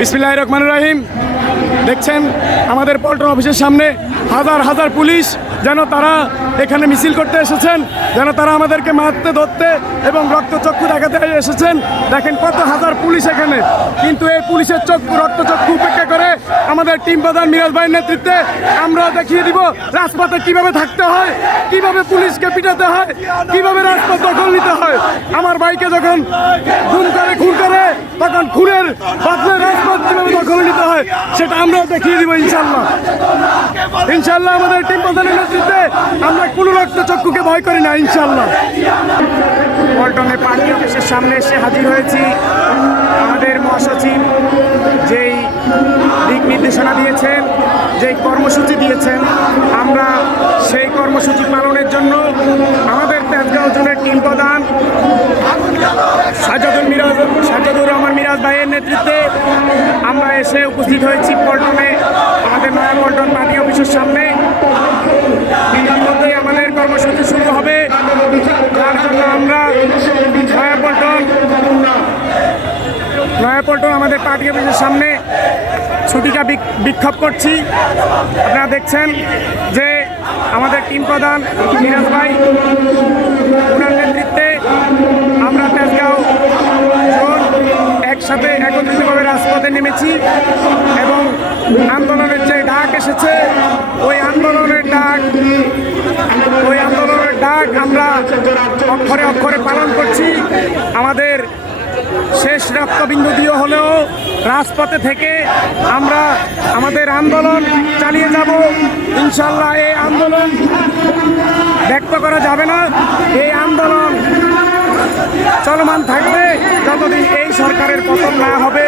বিসমিল্লাহ রহমান রাহিম। দেখছেন আমাদের পল্টন অফিসের সামনে হাজার হাজার পুলিশ যেন তারা এখানে মিছিল করতে এসেছেন, যেন তারা আমাদেরকে মারতে, ধরতে এবং রক্তচক্ষু দেখাতে এসেছেন। দেখেন কত হাজার পুলিশ এখানে। কিন্তু এই পুলিশের চক্ষু রক্তচক্ষু উপেক্ষা করে আমাদের টিম প্রধান মিরাজ ভাইয়ের নেতৃত্বে আমরা দেখিয়ে দিব রাজপথে কীভাবে থাকতে হয়, কীভাবে পুলিশকে পিটাতে হয়, কীভাবে রাজপথ দখল নিতে হয়। আমার ভাইকে যখন খুন করে, খুন তখন খুনের বদলে রাজপথ কীভাবে নিতে হয়, সেটা আমরাও দেখিয়ে দিব ইনশাল্লাহ ইনশাল্লাহ আমাদের টিম প্রধানের নেতৃত্বে আমরা কোনো রক্ত চক্ষুকে ভয় করি না ইনশাল্লাহ পল্টনে পার্টি অফিসের সামনে এসে হাজির হয়েছি। আমাদের মহাসচিব যেই দিক নির্দেশনা দিয়েছেন, যেই কর্মসূচি দিয়েছেন, আমরা সেই কর্মসূচি পালনের জন্য আমাদের তেজগাঁও জোনের টিম প্রধান সাজাদুল মিরাজ রহমান ভাইয়ের নেতৃত্বে আমরা এসে উপস্থিত হয়েছি পল্টনে, আমাদের নয়া পল্টন পার্টি অফিসের সামনে। ইতিমধ্যেই আমাদের কর্মসূচি শুরু হবে। যার জন্য আমরা নয়াপল্টন নয়াপল্টন আমাদের পার্টি অফিসের সামনে বিক- বিক্ষোভ করছি। আপনারা দেখছেন যে আমাদের টিম প্রধান মিরাজ ভাই একত্রিতভাবে রাজপথে নেমেছি এবং আন্দোলনের যে ডাক এসেছে, ওই আন্দোলনের ডাক, ওই আন্দোলনের ডাক আমরা অক্ষরে অক্ষরে পালন করছি। আমাদের শেষ রক্তবিন্দু দিয়ে হলেও রাজপথে থেকে আমরা আমাদের আন্দোলন চালিয়ে যাব। ইনশাল্লাহ এই আন্দোলন ব্যক্ত করা যাবে না। এই আন্দোলন চলমান থাকবে। যতদিন এই সরকারের পতন না হবে,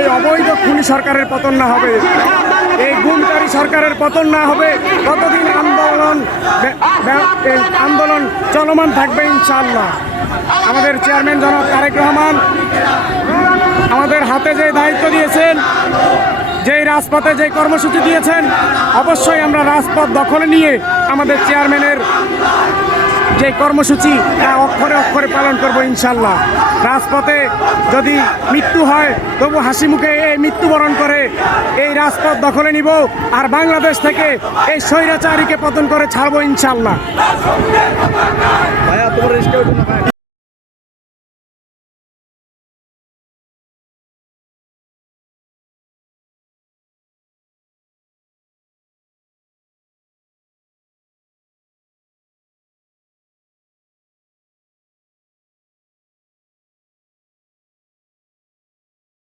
এই অবৈধ খুনি সরকারের পতন না হবে, এই গুমকারী সরকারের পতন না হবে, ততদিন আন্দোলন আন্দোলন চলমান থাকবে ইনশাল্লাহ আমাদের চেয়ারম্যান জনাব তারেক রহমান, আমাদের হাতে যে দায়িত্ব দিয়েছেন, যেই রাজপথে যে কর্মসূচি দিয়েছেন, অবশ্যই আমরা রাজপথ দখলে নিয়ে আমাদের চেয়ারম্যানের যে কর্মসূচি তা অক্ষরে অক্ষরে পালন করব ইনশাল্লাহ। রাজপথে যদি মৃত্যু হয়, তবু হাসি মুখে এই মৃত্যুবরণ করে এই রাজপথ দখলে নিব আর বাংলাদেশ থেকে এই স্বৈরাচারীকে পতন করে ছাড়বো ইনশাল্লাহ।